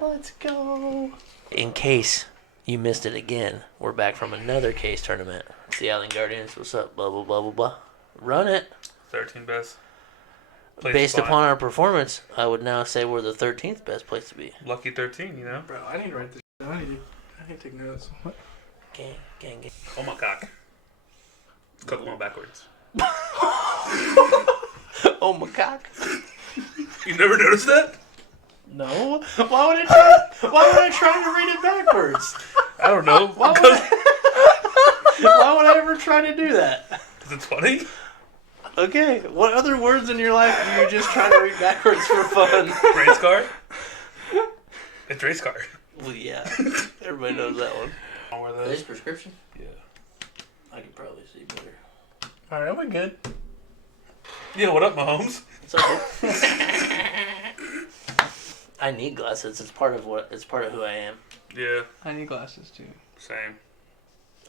Let's go. In case you missed it again, we're back from another case tournament. It's the Island Guardians. What's up? Blah, blah, blah, blah, blah. Run it. 13 best. Based upon our performance, I would now say we're the 13th best place to be. Lucky 13, you know? Bro, I need to write this down. I need to take notes. What? Gang. Oh my cock. It's Kokomo backwards. Oh my cock. You never noticed that? No. Why would I try to read it backwards? I don't know. Why would I ever try to do that? Because it's funny? Okay. What other words in your life do you just try to read backwards for fun? Race car? It's race car. Well, yeah. Everybody knows that one. Are This prescription? Yeah. I could probably see better. Alright, we're good. Yeah, what up, Mahomes? It's okay. I need glasses. It's part of who I am. Yeah, I need glasses too. same.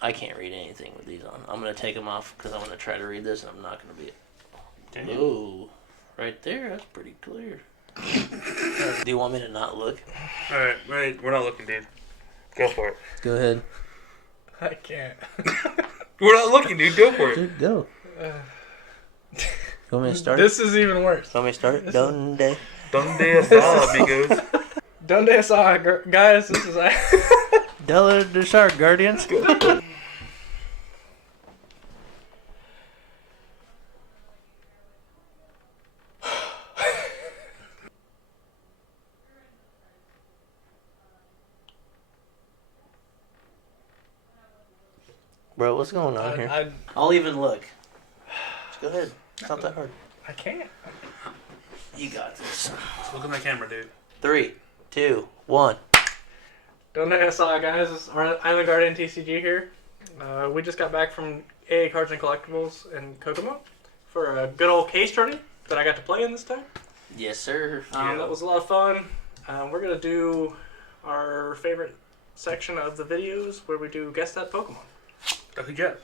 I can't read anything with these on. I'm gonna take them off because I'm gonna try to read this, and I'm not gonna be. Damn. Ooh, right there. That's pretty clear. Do you want me to not look? Alright, right. We're not looking, dude. Go for it. Go ahead. I can't. We're not looking, dude. Go for it. Dude, go. You want me to start? This is even worse. You want me to start? Donde? Donde está, amigos? Donde está, guys? This is Della de Shark Guardians. Bro, what's going on here? I'll even look. Just go ahead. It's not that hard. I can't. You got this. Just look at my camera, dude. 3, 2, 1. Donde está, guys? This is Island Guardian TCG here. We just got back from AA Cards and Collectibles in Kokomo for a good old case tourney that I got to play in this time. Yes, sir. That was a lot of fun. We're going to do our favorite section of the videos where we do Guess That Pokemon. Lucky Jeff.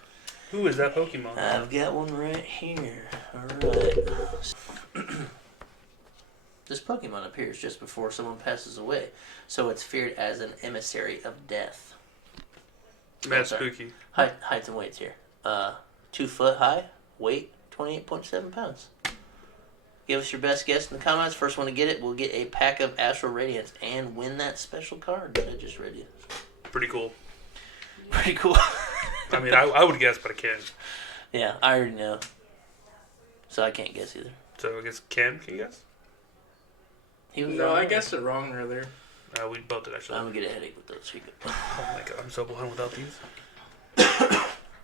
Who is that Pokemon? I've got one right here. Alright. This Pokemon appears just before someone passes away, so it's feared as an emissary of death. Mad spooky. Heights and weights here. 2 foot high, weight 28.7 pounds. Give us your best guess in the comments. First one to get it will get a pack of Astral Radiance and win that special card that I just read you. Pretty cool. Pretty cool. I mean, I would guess, but I can't. Yeah, I already know. So I can't guess either. So I guess Ken can guess? He was No, wrong. I guessed it wrong earlier. We both did, actually. I'm going to get a headache with those. So you go. Oh my god, I'm so behind without these.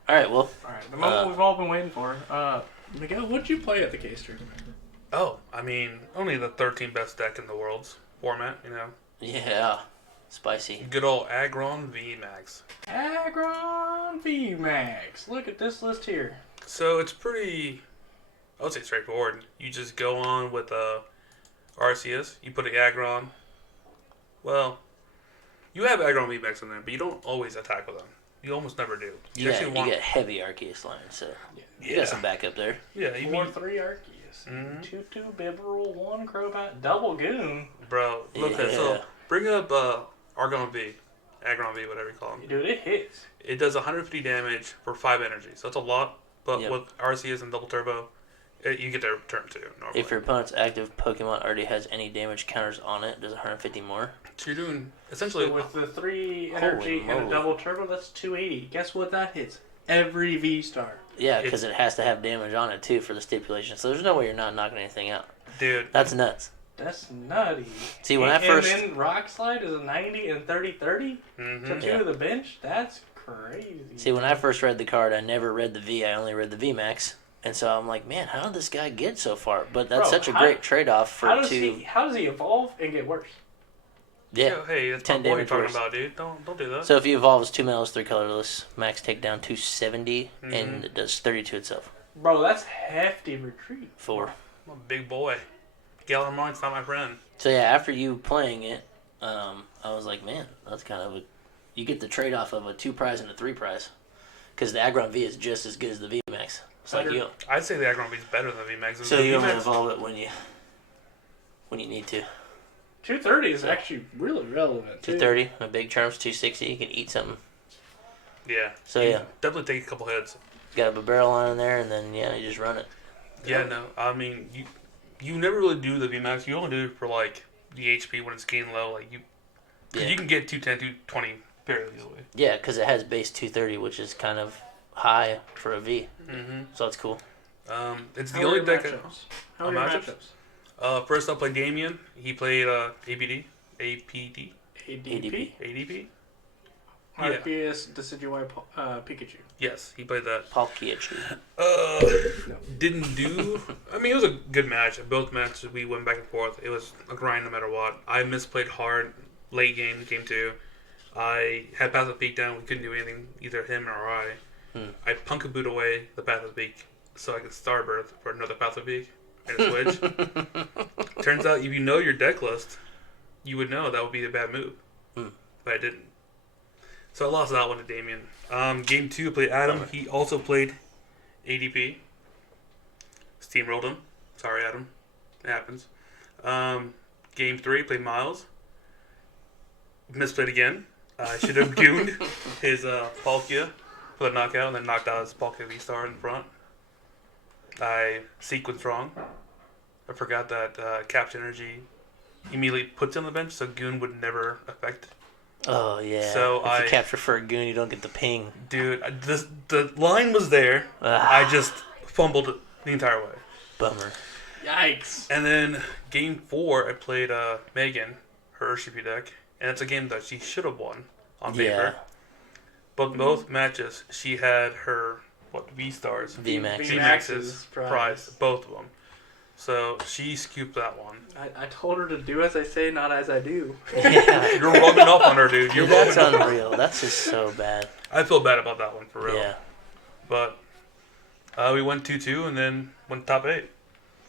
Alright, well. Alright, the moment we've all been waiting for. Miguel, what'd you play at the case tournament? Oh, I mean, only the 13th best deck in the world's format, you know. Yeah. Spicy. Good old Aggron VMAX. Aggron VMAX. Look at this list here. So it's pretty, I would say straightforward. You just go on with RCS, you put an Aggron. Well, you have Aggron VMAX in there, but you don't always attack with them. You almost never do. You get heavy Arceus line, so you got some backup there. Yeah, you 4-3 Arceus. 2-2 Bibarel, 1 Crobat, double Goon. Bro, look at that. So bring up Aggron V, whatever you call him. Dude, it hits. It does 150 damage for 5 energy, so that's a lot. But Yep. with Arceus and Double Turbo, you get their turn 2 normally. If your opponent's active Pokemon already has any damage counters on it, does 150 more. So you're doing essentially So with the 3 energy and a double turbo, that's 280. Guess what that hits? Every V-Star. Yeah, because it has to have damage on it too for the stipulation. So there's no way you're not knocking anything out. dude. That's nuts. That's nutty. See, when I first... And then Rock Slide is a 90 and 30-30 to 2 of the bench. That's crazy. See, when I first read the card, I never read the V. I only read the VMAX. And so I'm like, man, how did this guy get so far? But that's such a great trade-off for how does he evolve and get worse? Yeah. Yo, hey, that's 10 my boy you're damage talking worse. about, dude. Don't do that. So if he evolves 2 metals, 3 colorless, max takedown 270, and it does 30 to itself. Bro, that's hefty retreat. 4. I'm a big boy. Gallon Mine's not my friend. So yeah, after you playing it, I was like, man, that's kind of a... You get the trade-off of a 2 prize and a 3 prize. Because the Aggron V is just as good as the VMAX. It's like you... I'd say the Aggron V is better than the VMAX. So you only evolve it when you need to. 230 is actually really relevant. 230, a big charms 260. You can eat something. Yeah. So yeah, Definitely take a couple hits. got a barrel on in there, and then you just run it. Yeah, no. I mean, you never really do the VMAX. You only do it for like the HP when it's getting low. Like you can get 210, 220 fairly easily. Yeah, because it has base 230, which is kind of high for a V. Mm-hmm. So that's cool. It's the only deck. How are your matchups? First I played Damien. He played APD. APD. ADP. RPS Decidueye Pikachu. Yes, he played that. Palkiachi. Didn't do. I mean, it was a good match. Both matches we went back and forth. It was a grind no matter what. I misplayed hard late game 2. I had Path of Peak down. We couldn't do anything, either him or I. I Punkabooed away the Path of Peak so I could Starbirth for another Path of Peak and a switch. Turns out, if you know your deck list, you would know that would be a bad move. But I didn't. So I lost that one to Damien. Game 2, I played Adam. He also played ADP. Steamrolled him. Sorry, Adam. It happens. Game 3, played Miles. Misplayed again. I should have gooned his Palkia for the knockout and then knocked out his Palkia V-Star in front. I sequenced wrong. I forgot that Capture Energy immediately puts on the bench, so Goon would never affect. Oh, yeah. So if you capture for a Goon, you don't get the ping. Dude, the line was there. I just fumbled it the entire way. Bummer. Yikes. And then game 4, I played Megan, her Urshifu deck. And it's a game that she should have won on paper. Yeah. But both matches, she had her, V-Stars? VMAX. VMAX's prize, both of them. So she scooped that one. I told her to do as I say, not as I do. Yeah. You're rubbing off on her, dude. That's unreal. That's just so bad. I feel bad about that one, for real. Yeah. But we went 2-2 and then went top 8.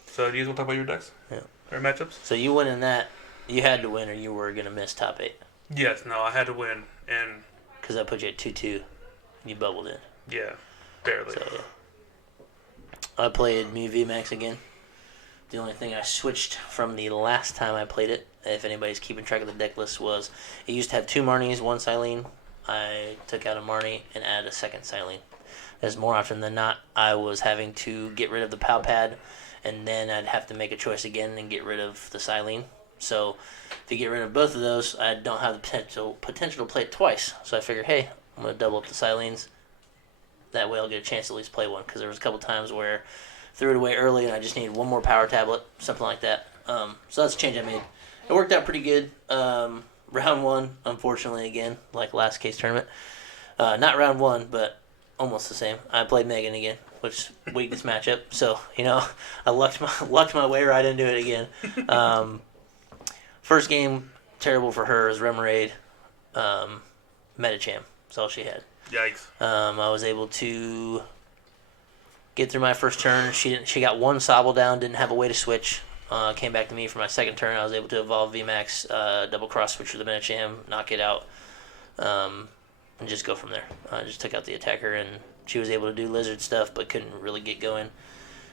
So do you guys want to talk about your decks? Yeah. Or matchups? So you win in that. You had to win or you were going to miss top 8. Yes, no, I had to win. And because I put you at 2-2. You bubbled in. yeah, barely. So, yeah. I played Mew VMAX again. The only thing I switched from the last time I played it, if anybody's keeping track of the deck list, was it used to have 2 Marnies, 1 Silene. I took out a Marnie and added a second Silene. As more often than not, I was having to get rid of the Pow Pad, and then I'd have to make a choice again and get rid of the Silene. So to get rid of both of those, I don't have the potential to play it twice. So I figured, hey, I'm going to double up the Silenes. That way I'll get a chance to at least play one, because there was a couple times where I threw it away early and I just needed one more power tablet, something like that. So that's a change I made. It worked out pretty good. Round 1, unfortunately, again, like last case tournament. Not round 1, but almost the same. I played Megan again, which weakness matchup. So, I lucked my way right into it again. First game, terrible for her, is Remoraid, Metacham. That's all she had. Yikes. I was able to get through my first turn. She got 1 Sobble down, didn't have a way to switch. Came back to me for my second turn. I was able to evolve VMAX, double cross switch with the Metacham, knock it out, and just go from there. I just took out the attacker, and she was able to do lizard stuff, but couldn't really get going.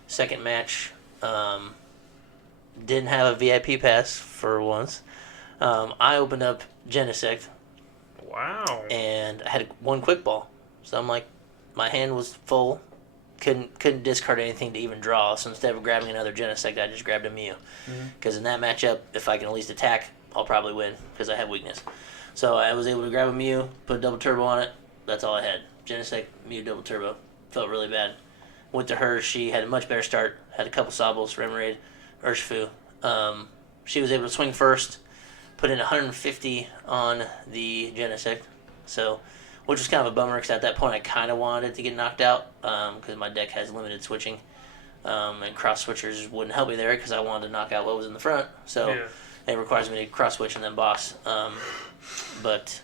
Second match, didn't have a VIP pass for once. I opened up Genesect. Wow. And I had 1 quick ball. So I'm like, my hand was full. Couldn't discard anything to even draw. So instead of grabbing another Genesect, I just grabbed a Mew. Because in that matchup, if I can at least attack, I'll probably win because I have weakness. So I was able to grab a Mew, put a double turbo on it. That's all I had. Genesect, Mew, double turbo. Felt really bad. Went to her. She had a much better start. Had a couple Sobbles, Remoraid, Urshifu. She was able to swing first. Put in 150 on the Genesect, which was kind of a bummer because at that point I kind of wanted it to get knocked out because my deck has limited switching, and cross switchers wouldn't help me there because I wanted to knock out what was in the front. So it requires me to cross switch and then boss. But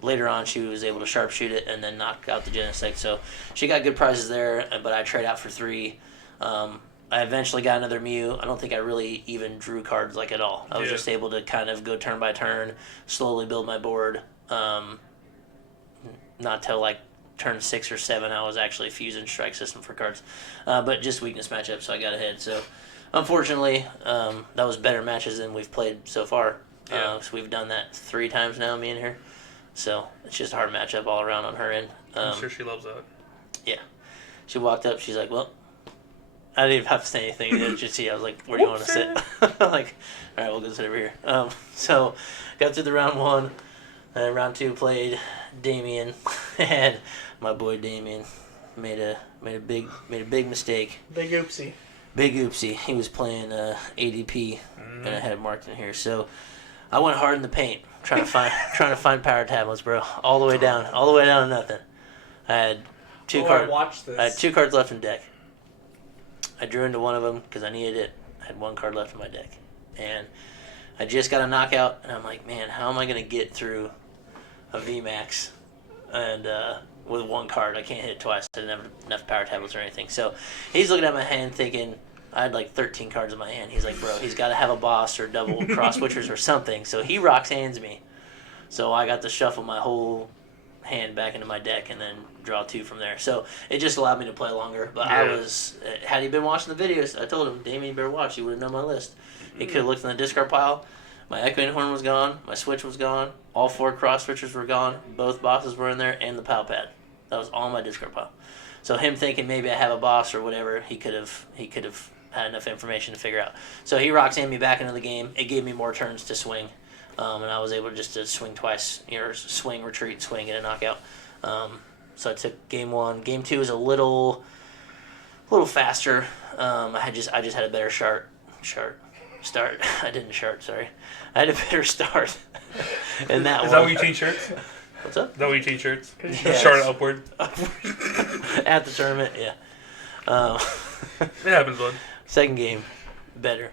later on she was able to sharpshoot it and then knock out the Genesect. So she got good prizes there, but I trade out for 3. I eventually got another Mew. I don't think I really even drew cards at all. I was just able to kind of go turn by turn, slowly build my board. Not till turn 6 or 7 I was actually fusing strike system for cards. But just weakness matchup, so I got ahead. So unfortunately, that was better matches than we've played so far. Yeah. So we've done that 3 times now, me and her. So it's just a hard matchup all around on her end. I'm sure she loves that. Yeah. She walked up. She's like, well, I didn't even have to say anything. Just see, I was like, where do you want to sit? I'm like, all right, we'll go sit over here. So got through the round 1. Round 2 played Damien, and my boy Damien made a big mistake. Big oopsie. Big oopsie. He was playing ADP, and I had it marked in here. So I went hard in the paint, trying to find power tablets, bro. All the way down to nothing. I had 2 cards. Watch this. I had 2 cards left in deck. I drew into one of them because I needed it. I had 1 card left in my deck, and I just got a knockout, and I'm like, man, how am I gonna get through a VMAX and with 1 card? I can't hit it twice. I didn't have enough power tablets or anything. So he's looking at my hand thinking I had like 13 cards in my hand. He's like, bro, he's got to have a boss or double cross switchers or something. So he rocks hands me. So I got to shuffle my whole hand back into my deck and then draw 2 from there. So it just allowed me to play longer. But Yeah. I was, had he been watching the videos, I told him, Damien, you better watch. He would have known my list. He could have looked in the discard pile. My echoing horn was gone. My switch was gone. All 4 cross switchers were gone. Both bosses were in there, and the pal pad. That was all my discard pile. So him thinking maybe I have a boss or whatever, he could have had enough information to figure out. So he rocks me back into the game. It gave me more turns to swing, and I was able just to swing twice. Swing, retreat, swing, and a knockout. So I took game 1. Game 2 is a little faster. I just had a better start. I didn't start. Sorry, I had a better start. And that Is one. that what you t-shirts? What's up? Is that what you t-shirts? Yes. Start it upward. At the tournament, yeah. It happens, bud. Second game, better.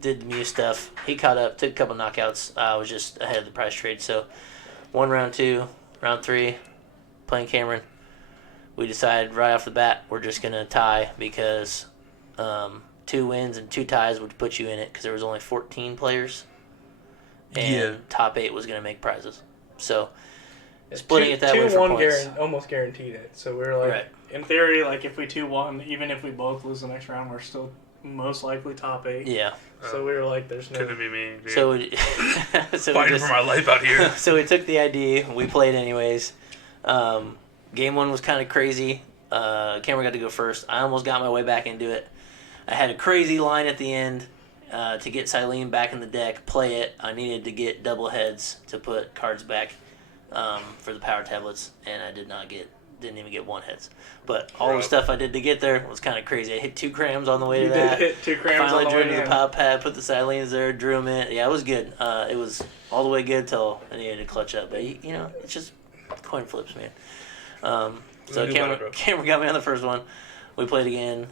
Did the Mew stuff. He caught up, took a couple knockouts. I was just ahead of the prize trade. So, round 2, round 3, playing Cameron. We decided right off the bat we're just going to tie because 2 wins and 2 ties would put you in it because there was only 14 players. And top 8 was going to make prizes. So, splitting it that way for 2-1 points. almost guaranteed it. So we were like, Right. in theory, like if we 2-1, even if we both lose the next round, we're still most likely top 8. Yeah. So we were like, there's no. Couldn't be me, dude. So, Fighting for my life out here. So we took the ID. We played anyways. Game 1 was kind of crazy. Cameron got to go first. I almost got my way back into it. I had a crazy line at the end to get Silene back in the deck, play it. I needed to get double heads to put cards back for the power tablets, and I didn't even get 1 heads. But all the stuff I did to get there was kind of crazy. I hit 2 crams on the way to that. You did hit 2 crams Finally on the drew way into in. the power pad, put the Silenes there, drew them in. Yeah, it was good. It was all the way good till I needed to clutch up. But, it's just coin flips, man. So Cameron got me on the first one. We played again.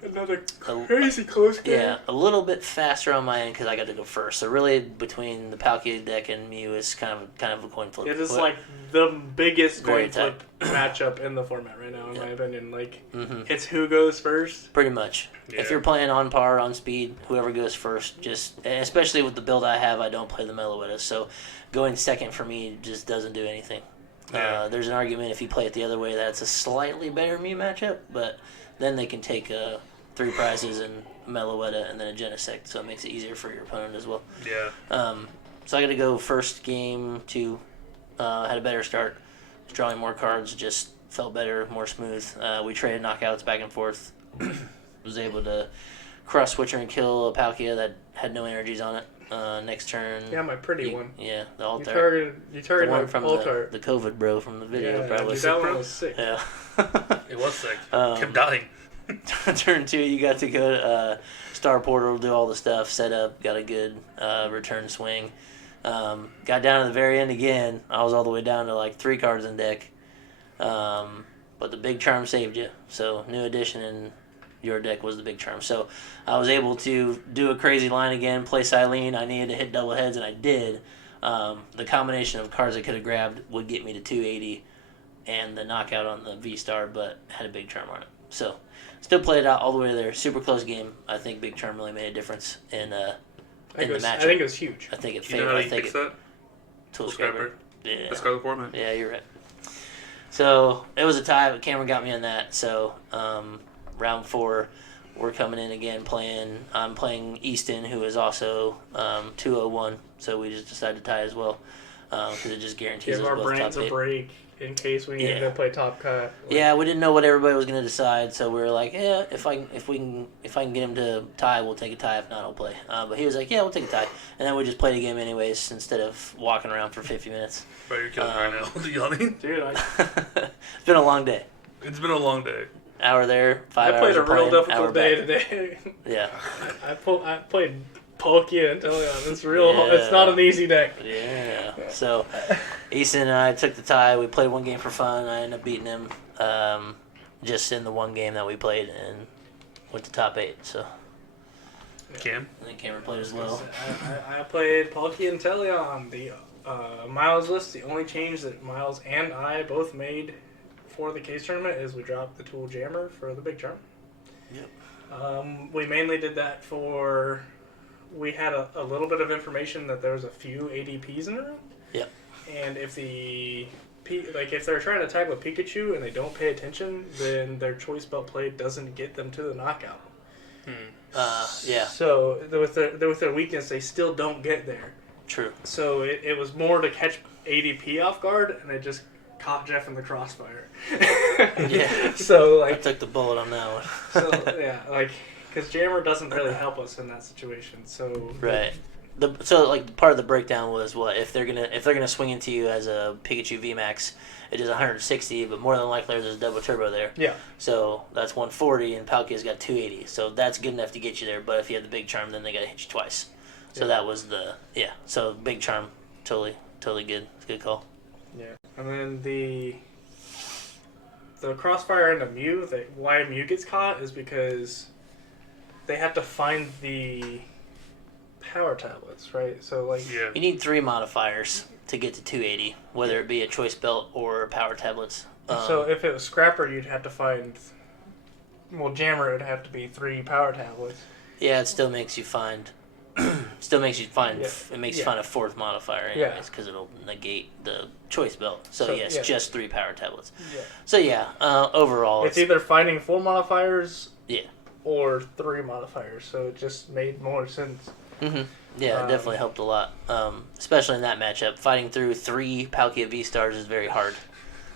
Another crazy close game. Yeah, a little bit faster on my end because I got to go first. So really, between the Palkia deck and Mew is kind of a coin flip. It is like the biggest Very coin flip matchup in the format right now, in Yeah. my opinion. Like, Mhm. it's who goes first. Pretty much. Yeah. If you're playing on par, on speed, whoever goes first, especially with the build I have, I don't play the Meloetta. So going second for me just doesn't do anything. Yeah. There's an argument if you play it the other way that's a slightly better Mew matchup, but then they can take 3 prizes and Meloetta and then a Genesect, so it makes it easier for your opponent as well. Yeah. So I got to go first game 2. Had a better start. Drawing more cards just felt better, more smooth. We traded knockouts back and forth. Was able to cross switcher and kill a Palkia that had no energies on it. Next turn. Yeah, my pretty one. Yeah, the You altar. targeted one my from altar. the COVID bro from the video. Yeah, probably. dude, that one was sick. Yeah. It was sick. Um, Kept dying. Turn 2, you got to go to Star Portal, do all the stuff, set up, got a good return swing. Got down to the very end again. I was all the way down to like 3 cards in deck. But the big charm saved you. So new addition in your deck was the big charm. So I was able to do a crazy line again, play Silene. I needed to hit double heads, and I did. The combination of cards I could have grabbed would get me to 280 and the knockout on the V-Star, but had a big charm on it. So still played it out all the way there. Super close game. I think big charm really made a difference in the matchup. I think it was huge. I think it Do you know favored. how I you think fix it that? tool Scrapper. scrapper. Yeah. Let's go to the format. Yeah, you're right. So it was a tie, but Cameron got me on that. So round 4, we're coming in again playing. I'm playing Easton, who is also 201. So we just decided to tie as well because it just guarantees Give us our both brains top a 8. break in case we need to play top cut. Yeah, we didn't know what everybody was going to decide, so we were like, yeah, if I can get him to tie, we'll take a tie. If not, I'll play. But he was like, yeah, we'll take a tie, and then we just played a game anyways instead of walking around for 50 minutes. Bro, you're killing me right now. The yawning. Dude, It's been a long day. It's been a long day. Hour there, 5 I hours played a of real playing, difficult hour day back. today. Yeah. I played Palkia and Teleon. It's real. Yeah. It's not an easy deck. Yeah. So, Easton and I took the tie. We played one game for fun. I ended up beating him just in the one game that we played and went to top 8. So, Cam? I think Cameron played as well. I played Palkia and Teleon. The Miles list, the only change that Miles and I both made for the case tournament is we dropped the tool jammer for the big charm. Yep. We mainly did that for... We had a little bit of information that there was a few ADPs in the room. Yep. And if if they're trying to attack with Pikachu and they don't pay attention, then their choice belt play doesn't get them to the knockout. Yeah. So with their weakness, they still don't get there. True. So it was more to catch ADP off guard, and it just caught Jeff in the crossfire. Yeah. So I took the bullet on that one. so yeah, because Jammer doesn't really help us in that situation. So Right. So part of the breakdown was what if they're gonna swing into you as a Pikachu VMAX, it is 160, but more than likely there's a double turbo there. Yeah. So that's 140, and Palkia's got 280. So that's good enough to get you there. But if you have the big charm, then they gotta hit you twice. So that was So big charm, totally good. It's a good call. Yeah. And then the crossfire into Mew, why Mew gets caught is because they have to find the power tablets, right? So Yeah. You need 3 modifiers to get to 280, whether it be a choice belt or power tablets. So if it was Scrapper, you'd have to find. Well, Jammer would have to be 3 power tablets. Yeah, it still makes you find. It makes you find a 4th modifier, Yeah. anyways, because it'll negate the choice belt. So yes, yeah. just 3 power tablets. Yeah. So overall, It's either finding 4 modifiers. Yeah. Or 3 modifiers, so it just made more sense. Mm-hmm. Yeah, it definitely helped a lot, especially in that matchup. Fighting through 3 Palkia V-Stars is very hard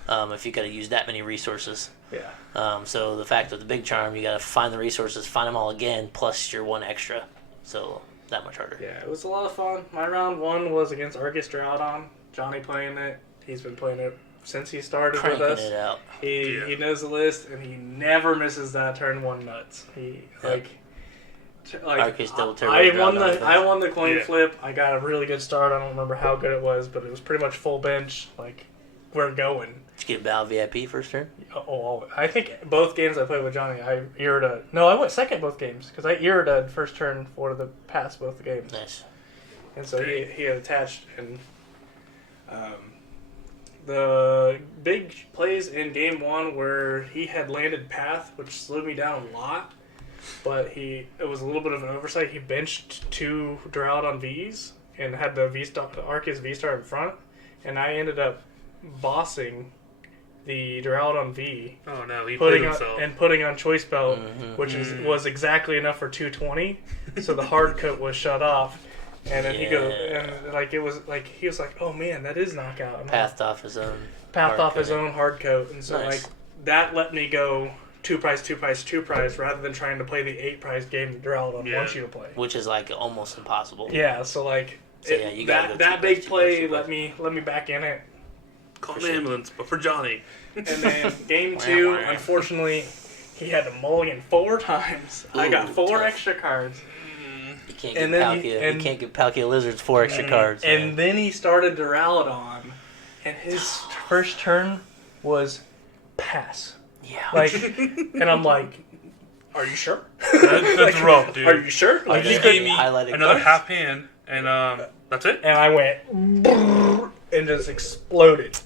if you got to use that many resources. Yeah. So the fact that the big charm, you got to find the resources, find them all again, plus your 1 extra. So that much harder. Yeah, it was a lot of fun. My round 1 was against Argus Droudon. Johnny playing it. He's been playing it since he started Cranking with us. it out. He knows the list, and he never misses that turn 1 nuts. Arcus double turbo I won the coin Yeah. flip. I got a really good start. I don't remember how good it was, but it was pretty much full bench. We're going. Did you get Val VIP first turn? Oh, I think both games I played with Johnny, I Irida. No, I went second both games because I Irida first turn for the pass both the games. Nice. And so he had attached, and the big plays in game 1 where he had landed Path, which slowed me down a lot, but it was a little bit of an oversight. He benched 2 Droudon Vs and had the Arceus V-Star in front, and I ended up bossing the Droudon V. Oh no, he put himself. Putting on Choice Belt, Mm-hmm. which was exactly enough for 220, so the hard coat was shut off. And then he was like, "Oh man, that is knockout." Pathed off his own. Own hard coat, and so Nice. that let me go 2 prize, 2 prize, 2 prize, rather than trying to play the 8 prize game that Droudon wants you to play. Which is almost impossible. Yeah, so you gotta go that 2 big prize, 2 play prize, 2 let me back in it. Call For an sure. ambulance, but for Johnny. And then game 2, unfortunately, he had to mulligan 4 times. I got 4 tough. extra cards. You can't And give then Palkia. You can't give Palkia Lizards 4 extra cards. And man. then he started Duraludon, and his first turn was pass. Yeah. And I'm like, "Are you sure? That's rough, dude. Are you sure?" Like, he just gave me highlighted another cards. half hand, and that's it. And I went and just exploded.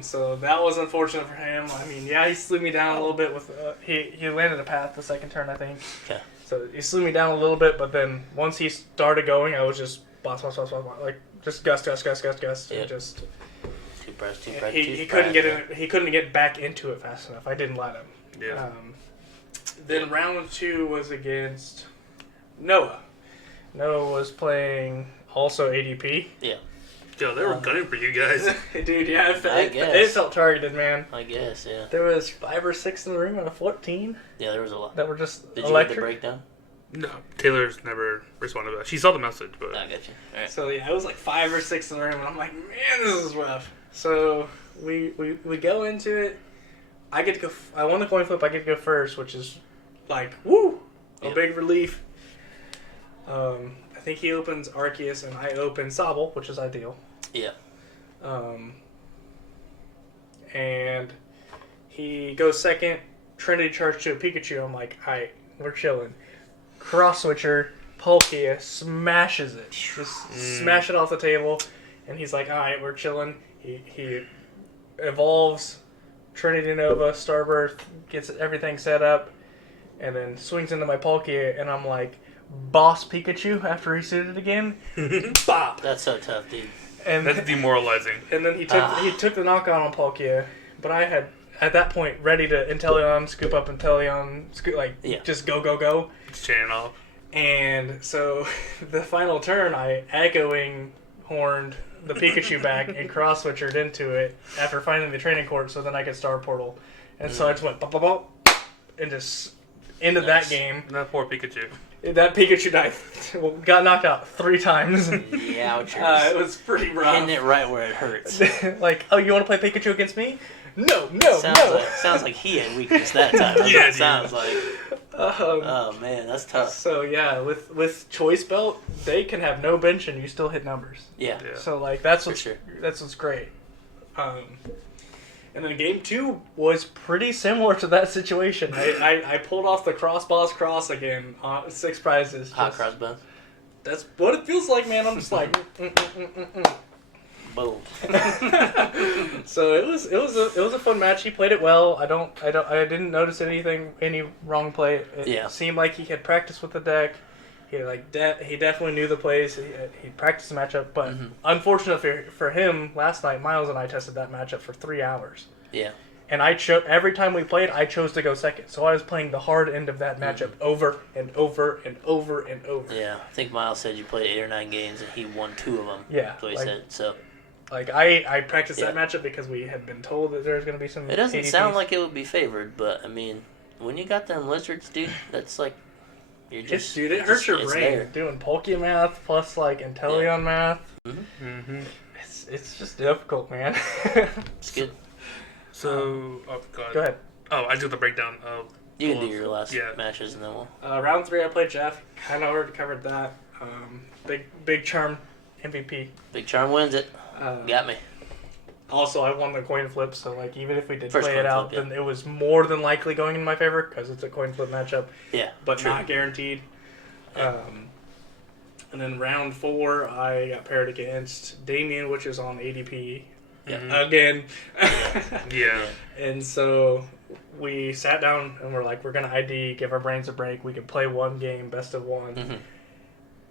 So that was unfortunate for him. I mean, yeah, he slowed me down a little bit with he landed a path the second turn, I think. Okay. So he slowed me down a little bit, but then once he started going, I was just boss, like just gust, Yep. and just 2 prize, 2 prize, he 2 couldn't prize, get in. He couldn't get back into it fast enough. I didn't let him. Yeah. Then round 2 was against Noah. Noah was playing also ADP. Yeah. Yo, they were gunning for you guys. Dude, yeah, it felt targeted, man. I guess, yeah. There was 5 or 6 in the room out of 14 Yeah, there was a lot. that were just Did you electric. get the breakdown? No, Taylor's never responded to that. She saw the message, but I got you. All right. So yeah, it was like 5 or 6 in the room, and I'm like, man, this is rough. So we go into it. I get to go. I won the coin flip. I get to go first, which is like woo, a Yep. big relief. I think he opens Arceus, and I open Sobble, which is ideal. Yeah. And he goes second. Trinity charge to a Pikachu. I'm like, alright, we're chilling. Cross switcher, Palkia smashes it. Just smash it off the table. And he's like, alright, we're chilling. He evolves Trinity Nova, Starbirth, gets everything set up, and then swings into my Palkia, and I'm like, boss Pikachu after he suited again. Bop! That's so tough, dude. And that's demoralizing. and then he took the knockout on Palkia, but I had at that point ready to Inteleon, scoop up Inteleon, just go. It's chaining off. And so the final turn, I echoing horned the Pikachu back and cross switchered into it after finding the training court, so then I could Star Portal. And so I just went bop, bop, bop, and just ended that game. That poor Pikachu. That Pikachu died, got knocked out 3 times. Ouchers. It was pretty rough. Hitting it right where it hurts. Like, oh, you want to play Pikachu against me? No. Sounds like he had weakness that time. That's what it sounds like. Oh man, that's tough. So yeah, with Choice Belt, they can have no bench and you still hit numbers. Yeah. So like that's what's great. And then game 2 was pretty similar to that situation. I pulled off the cross boss cross again. 6 prizes. Hot cross buns. That's what it feels like, man. I'm just like. Boom. So it was a fun match. He played it well. I didn't notice any wrong play. It seemed like he had practiced with the deck. He he definitely knew the plays. He practiced the matchup, but unfortunately for him, last night Miles and I tested that matchup for 3 hours. Yeah. And every time we played, I chose to go second. So I was playing the hard end of that matchup over and over and over and over. Yeah, I think Miles said you played 8 or 9 games and he won 2 of them. Yeah, that's what he said. So. Like I practiced that matchup because we had been told that there was going to be some. It doesn't ADPs. Sound like it would be favored, but I mean, when you got them lizards, dude, that's like you're just. Dude, it hurts your brain there. doing Palkia math plus like Inteleon math. Mm-hmm. It's just difficult, man. It's good. So, go ahead. Oh, I did the breakdown of. You can do your last matches and then we'll. Round 3, I played Jeff. Kind of already covered that. Big Charm MVP. Big Charm wins it. Got me. Also, I won the coin flip, so like even if we did First play it out, then it was more than likely going in my favor because it's a coin flip matchup. Yeah, but not guaranteed. And then round 4, I got paired against Damien, which is on ADP again. Yeah. And so we sat down and we're like, we're gonna ID, give our brains a break. We can play one game, best of one. Mm-hmm.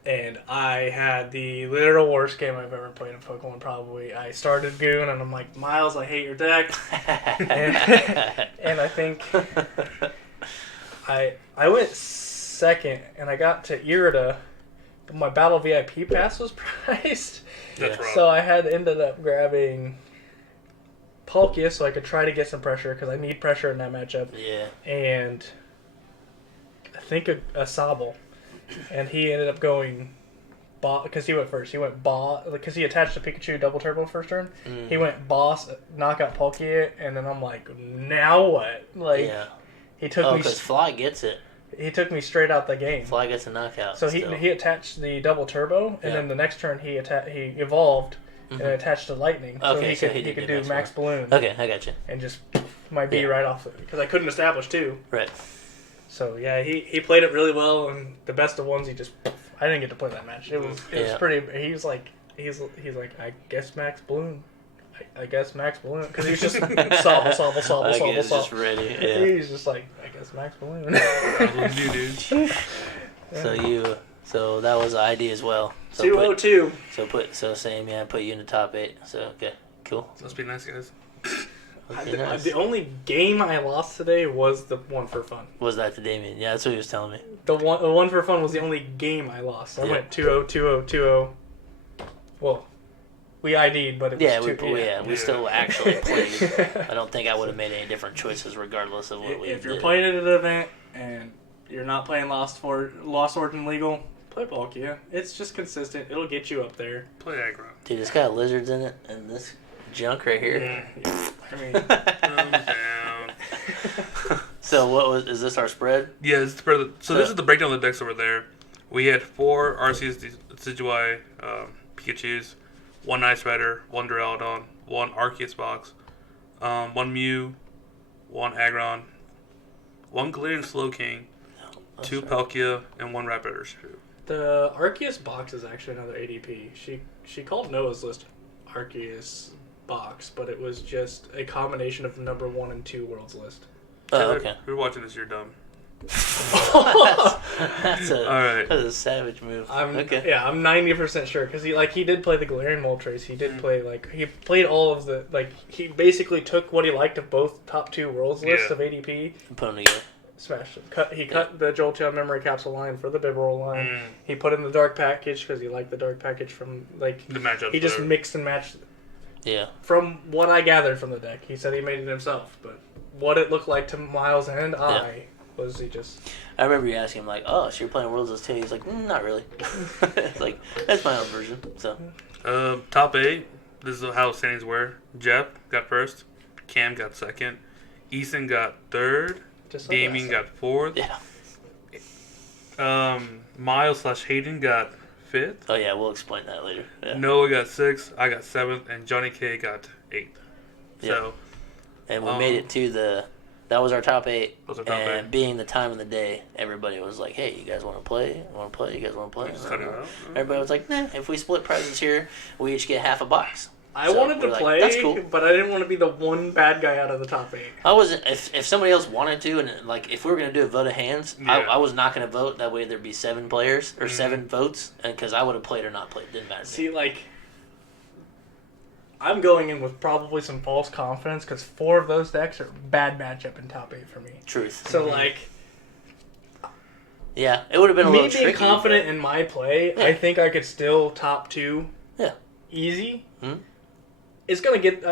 And I had the literal worst game I've ever played in Pokemon, probably. I started Goon, and I'm like, Miles, I hate your deck. and I think I went second, and I got to Irida, but my Battle VIP pass was priced. That's wrong. So I ended up grabbing Palkia so I could try to get some pressure, because I need pressure in that matchup. Yeah. And I think a Sobble. And he ended up going boss, because he went first. He went boss, because he attached the Pikachu double turbo first turn. He went boss, knockout Palkia, and then I'm like, now what? Like, he took me. Because Fly gets it. He took me straight out the game. Fly gets a knockout. So he attached the double turbo, and then the next turn he evolved and attached the lightning, so he could do max balloon. Okay, I got you. And just my B right off it, because I couldn't establish 2. Right. So yeah, he played it really well, and the best of ones I didn't get to play that match. It was pretty. He's like I guess Max Bloom, I guess Max Bloom, because he's just sobble. Just ready. Yeah. He's just like I guess Max Bloom. So that was the ID as well. So 202. Put you in the top 8. So okay, cool. Must be nice, guys. Okay, nice. The only game I lost today was the one for fun. Was that the Damien? Yeah, that's what he was telling me. The one for fun was the only game I lost. I went 2-0, 2-0, 2-0. Well, we ID'd, but it was we still actually played. I don't think I would have made any different choices regardless of what we did. If you're playing at an event and you're not playing Lost Origin Legal, play Palkia. It's just consistent. It'll get you up there. Play aggro. Dude, it's got lizards in it and this junk right here. Yeah. I mean, Down. So is this our spread? Yeah, this is the breakdown of the decks over there. We had 4 Arceus Decidueye Pikachus, 1 Ice Rider, 1 Duraludon, 1 Arceus box, 1 Mew, 1 Aggron, 1 Galarian Slowking, 2 Palkia, and 1 Raptor. the Arceus box is actually another ADP. She called Noah's list Arceus box, but it was just a combination of number 1 and 2 world's list. Oh, okay. If you're watching this, you're dumb. That's a savage move. I'm 90% sure because he did play the Galarian Moltres. He did play he played all of the he basically took what he liked of both top 2 worlds lists of ADP. Put them together. Smashed it. He cut the Jolteon memory capsule line for the Bibberol line. He put in the dark package because he liked the dark package from the matchup. He just mixed and matched. Yeah. From what I gathered from the deck, he said he made it himself, but what it looked like to Miles and was he just... I remember you asking him, like, oh, so you're playing Worlds List too? He's like, not really. It's like, that's my own version, so. Top 8, this is how standings were. Jeff got first. Cam got second. Eason got third. Damien got fourth. Yeah. Miles/Hayden got fifth. Oh, yeah, we'll explain that later. Yeah. Noah got sixth. I got seventh. And Johnny K got eighth. So, and we made it to that was our top 8. And being the time of the day, everybody was like, hey, you guys want to play? Want to play? You guys want to play? Just cut it out. Everybody was like, nah, if we split prizes here, we each get half a box. I wanted to play, that's cool. But I didn't want to be the one bad guy out of the top 8. I wasn't. If somebody else wanted to, and if we were gonna do a vote of hands, I was not gonna vote. That way there'd be 7 players or 7 votes, and because I would have played or not played, didn't matter. See, I'm going in with probably some false confidence because 4 of those decks are bad matchup in top 8 for me. Truth. So yeah, it would have been a little tricky. Me being confident in my play, I think I could still top 2. Yeah. Easy. Hmm? It's gonna get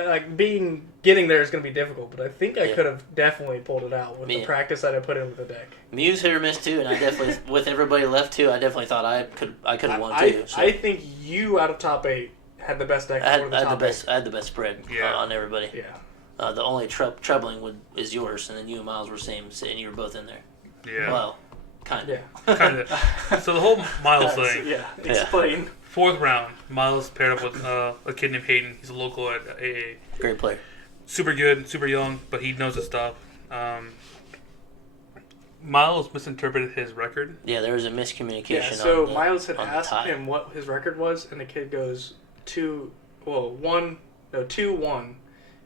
getting there is gonna be difficult, but I think I could have definitely pulled it out with the practice that I put in with the deck. Mew's hit or miss too, and I definitely with everybody left too. I definitely thought I could have won too. So. I think you out of top 8 had the best deck. I had the best spread on everybody. Yeah. The only troubling is yours, and then you and Miles were and you were both in there. Yeah. Well, kind of. Yeah. Kind of. So the whole Miles thing. Yeah. Explain. 4th round, Miles paired up with a kid named Hayden. He's a local at AA. Great player. Super good, super young, but he knows his stuff. Miles misinterpreted his record. Yeah, there was a miscommunication. Yeah, so Miles had asked him what his record was, and the kid goes 2-1,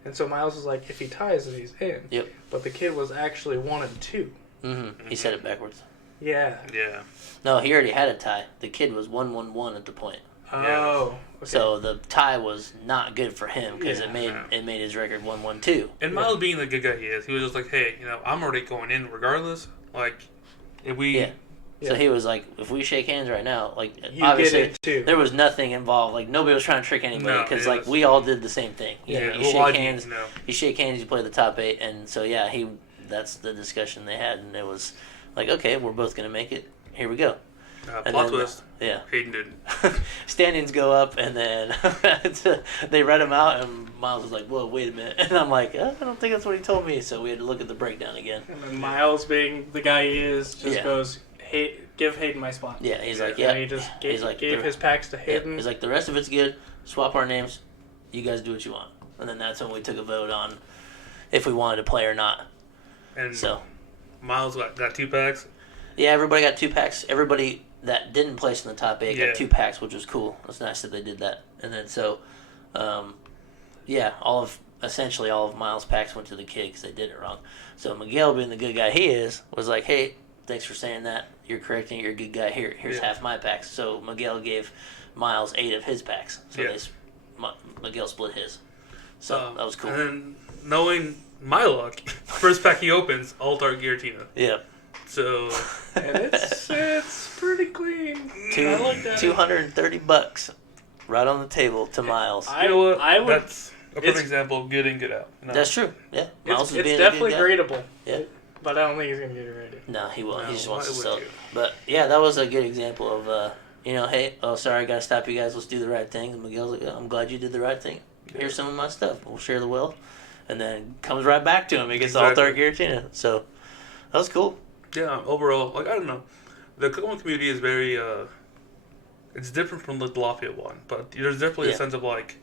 and so Miles was like, if he ties, then he's in. Yep. But the kid was actually 1 and 2. Mm-hmm. He said it backwards. Yeah. Yeah. No, he already had a tie. The kid was 1-1-1 at the point. Oh. Okay. So the tie was not good for him because it made his record 1-1-2. And Miles being the good guy he is, he was just like, hey, I'm already going in regardless. If we... Yeah. So he was like, if we shake hands right now, you obviously get it too. There was nothing involved. Nobody was trying to trick anybody because we all did the same thing. You shake hands. You shake hands. You play the top 8, and so that's the discussion they had, and it was like, okay, we're both gonna make it. Here we go. Plot twist. Yeah. Hayden did. Standings go up, and then they read them out, and Miles was like, whoa, wait a minute. And I'm like, I don't think that's what he told me. So we had to look at the breakdown again. And then Miles, being the guy he is, just goes, hey, give Hayden my spot. Yeah, he's like, And he just gave his packs to Hayden. Yeah, he's like, the rest of it's good. Swap our names. You guys do what you want. And then that's when we took a vote on if we wanted to play or not. And so Miles got 2 packs. Yeah, everybody got 2 packs. Everybody that didn't place in the top 8 got 2 packs, which was cool. It's nice that they did that. And then so, essentially all of Miles' packs went to the kid because they did it wrong. So Miguel, being the good guy he is, was like, hey, thanks for saying that. You're correcting it. You're a good guy. Here's half my packs. So Miguel gave Miles 8 of his packs. So Miguel split his. So that was cool. And then knowing my luck, first pack he opens, Alt-Art Giratina. Yeah. So And it's pretty clean. I like that. $230 right on the table to Miles. you know what? I would. That's a perfect example of get in, get out. You know? That's true. Yeah. Miles is It's being definitely a good guy. gradable. Yeah. But I don't think he's gonna get it rated. No, he won't. No, He just wants to why would sell you? it. But yeah, that was a good example of, hey, oh, sorry, I got to stop you guys. Let's do the right thing. And Miguel's like, oh, I'm glad you did the right thing. Here's some of my stuff. We'll share the wealth. And then comes right back to him. He gets Exactly. the Alt-Art Giratina. So that was cool. Yeah, overall, like, I don't know. The Kokomo community is very, it's different from the Lafayette one, but there's definitely a sense of, like,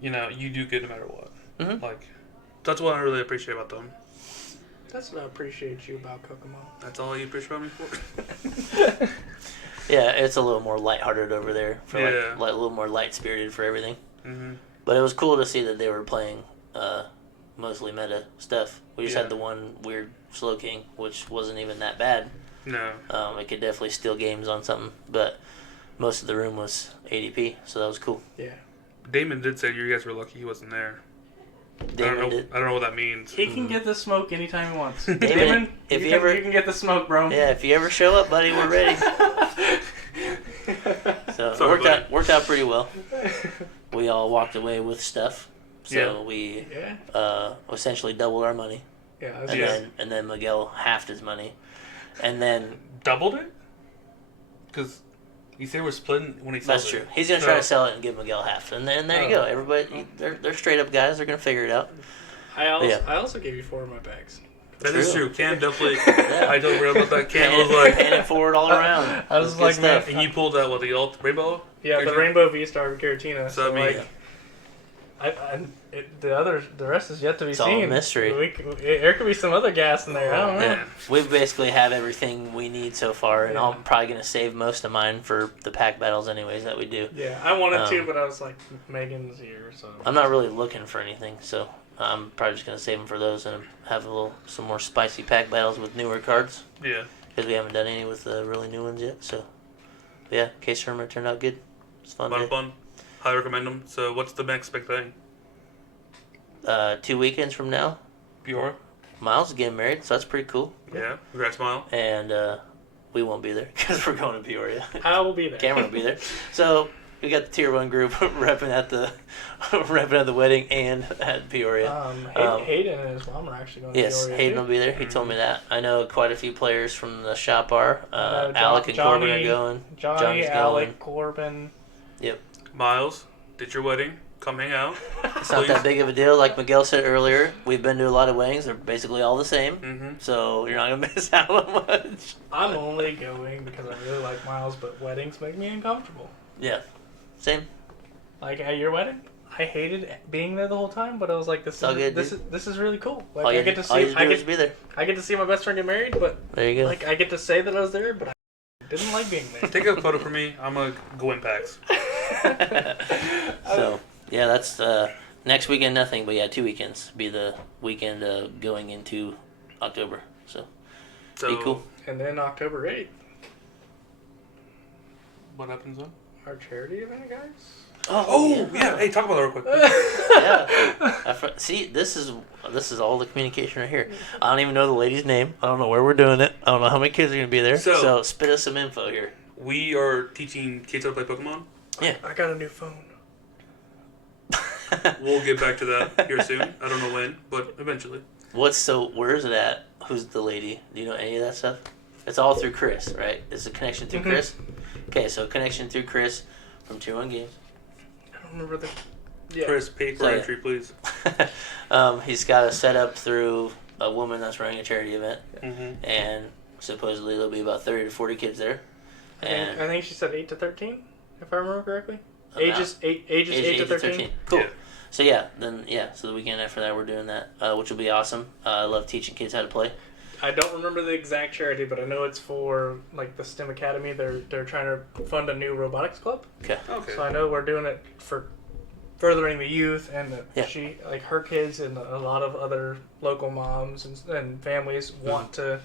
you do good no matter what. Mm-hmm. Like, that's what I really appreciate about them. That's what I appreciate you about Kokomo. That's all you appreciate about me for? Yeah, it's a little more lighthearted over there. For Yeah. like a little more light-spirited for everything. Mm-hmm. But it was cool to see that they were playing mostly meta stuff. We just Yeah. had the one weird Slow King, which wasn't even that bad. No. It could definitely steal games on something, but most of the room was ADP, so that was cool. Yeah. Damon did say you guys were lucky he wasn't there. Damon I did. don't know what that means. He can get the smoke anytime he wants. Damon, Damon, if you you can get the smoke, bro. Yeah, if you ever show up, buddy, we're ready. So Sorry, it worked out pretty well. We all walked away with stuff, so Yeah. we Yeah. essentially doubled our money, Yeah. and That's Yeah. then Miguel halved his money, and then Doubled it? Because you say we're splitting when he sells that's it. true. He's gonna try Oh. to sell it and give Miguel half, and then there you go. Everybody, they're straight up guys. They're gonna figure it out. I also gave you 4 of my bags. That is True. true. Cam definitely. Yeah. I don't remember what that Cam Paying was like. it forward all around. I was That's good like, stuff. And you pulled out what, the alt rainbow? Yeah, the Giratina? Rainbow V-Star Giratina. So, I mean, the rest is yet to be It's all seen. a mystery. There could be some other gas in there. I don't know. man. We basically have everything we need so far, and Yeah. I'm probably gonna save most of mine for the pack battles, anyways, that we do. Yeah, I wanted to, Um, but I was like, Megan's here, so. I'm not really looking for anything, so I'm probably just gonna save them for those and have some more spicy pack battles with newer cards Yeah. because we haven't done any with the really new ones yet. So yeah, case tournament turned out good. It's fun. Fun, Day. fun. Highly recommend them. So, what's the next big thing? 2 weekends from now, Peoria? Miles is getting married, so that's pretty cool. Yeah. Congrats, Smile. And we won't be there because we're going to Peoria. I will be there. Cameron will be there. So we got the tier 1 group repping at the wedding and at Peoria. Hayden and his mom are actually going to Yes, Peoria, Hayden too. will be there. He told me that. I know quite a few players from the shop are. John- Alec and Corbin are Johnny- going. Johnny, Johnny's Alec, going. Corbin. Miles, did your wedding. Come hang out. It's not that big of a deal. Like Miguel said earlier, we've been to a lot of weddings. They're basically all the same. Mm-hmm. So you're not going to miss out on much. I'm only going because I really like Miles, but weddings make me uncomfortable. Yeah. Same. Like at your wedding, I hated being there the whole time, but I was like, all good, this is really cool. Like All you I get to all you see, do is be there. I get to see my best friend get married, but There you go. like I get to say that I was there, but I didn't like being there. Take a photo for me. I'm going to go in packs. So, yeah, that's next weekend, nothing, but yeah, 2 weekends. Be the weekend going into October. So, So, be cool. And then October 8th, what happens then? our charity event, guys. Oh, yeah. Hey, talk about that real quick. Yeah. See, this is all the communication right here. I don't even know the lady's name. I don't know where we're doing it. I don't know how many kids are going to be there. So- So spit us some info here. We are teaching kids how to play Pokemon. I got a new phone. We'll get back to that here soon. I don't know when, but eventually. Where is it at? Who's the lady? Do you know any of that stuff? It's all through Chris, right? It's a connection through Mhm. Chris? Okay, so connection through Chris from Tier 1 Games. I don't remember the. Yeah. Chris, pay for So, yeah. entry, please. He's got a setup through a woman that's running a charity event, Mm-hmm. and supposedly there'll be about 30 to 40 kids there. And I think she said 8 to 13, if I remember correctly. about Ages 8 to 13. Cool. Yeah. So so the weekend after that we're doing that, which will be awesome. I love teaching kids how to play. I don't remember the exact charity, but I know it's for like the STEM Academy. They're trying to fund a new robotics club. Okay. So I know we're doing it for furthering the youth, and Yeah. she, like her kids and a lot of other local moms and families want to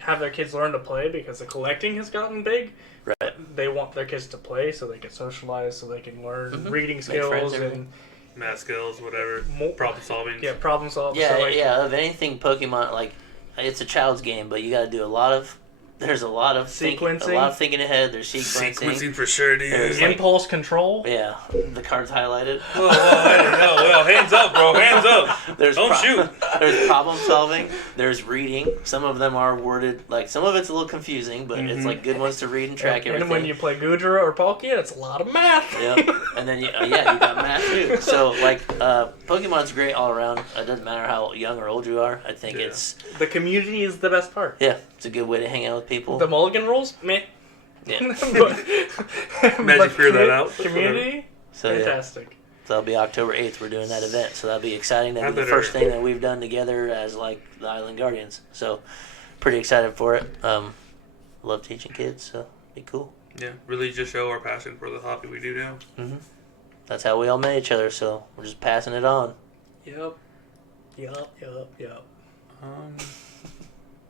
have their kids learn to play because the collecting has gotten big. Right. They want their kids to play so they can socialize, so they can learn reading Make friends, skills everything. math skills, whatever, More- problem solving. Yeah, problem solving. Yeah, so, like, yeah. Of anything Pokemon, like it's a child's game, but you got to do a lot of. There's a lot of Sequencing. a lot of thinking ahead. There's sequencing. Sequencing for sure, dude. There's like- Impulse control. Yeah, the cards highlighted. Whoa, hands up, bro, hands up. There's Don't shoot. There's problem solving. There's reading. Some of them are worded like some of it's a little confusing, but it's like good ones to read and track everything. And when you play Goodra or Palkia, it's a lot of math. Yep. And then you got math too. So like Pokemon's great all around. It doesn't matter how young or old you are. I think Yeah. it's The community is the best part. it's a good way to hang out with people. The Mulligan rules, meh. Yeah. Magic figure that out. Community, So yeah. fantastic. So that'll be October 8th. We're doing that event. So that'll be exciting. That'll be the better- first thing that we've done together as like the Island Guardians. So pretty excited for it. Love teaching kids. So be cool. Yeah, really just show our passion for the hobby we do now. That's how we all met each other. So we're just passing it on. Yep.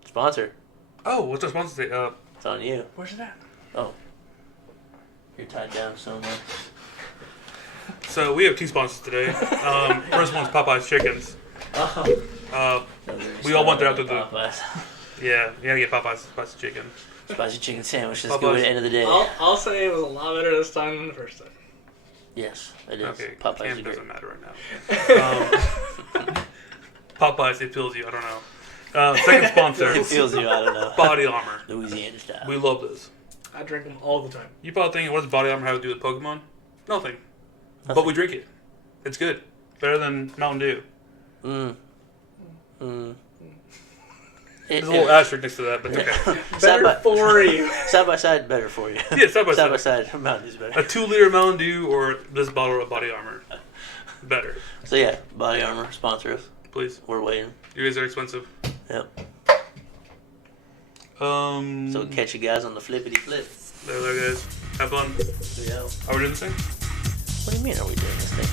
Sponsor. Oh, what's our sponsor say? It's on you. Where's it at? Oh. You're tied down so much. So we have 2 sponsors today. First one's Popeye's Chickens. We all went there after the. Popeyes. Yeah, you gotta get Popeye's spicy chicken. Spicy chicken sandwich. That's Popeyes. good at the end of the day. I'll say it was a lot better this time than the first time. Yes, it is. Okay, Popeyes Cam are great. doesn't matter right now. Popeyes, it feels you. I don't know. Second sponsor, It feels you. I don't know. Body Armor. Louisiana style. We love this. I drink them all the time. You probably thinking, what does Body Armor have to do with Pokemon? Nothing. But we drink it. It's good. Better than Mountain Dew. There's a little asterisk next to that, but it's okay. Better for you. Side by side, better for you. Yeah, side by Side by side. side, Mountain Dew's better. A 2-liter Mountain Dew or this bottle of Body Armor. Better. So yeah, Body Armor, sponsor us. Please. We're waiting. You guys are expensive. Yep. So So catch you guys on the flippity flip. there, guys. Have fun. Yeah. Are we doing this thing? What do you mean? Are we doing this thing?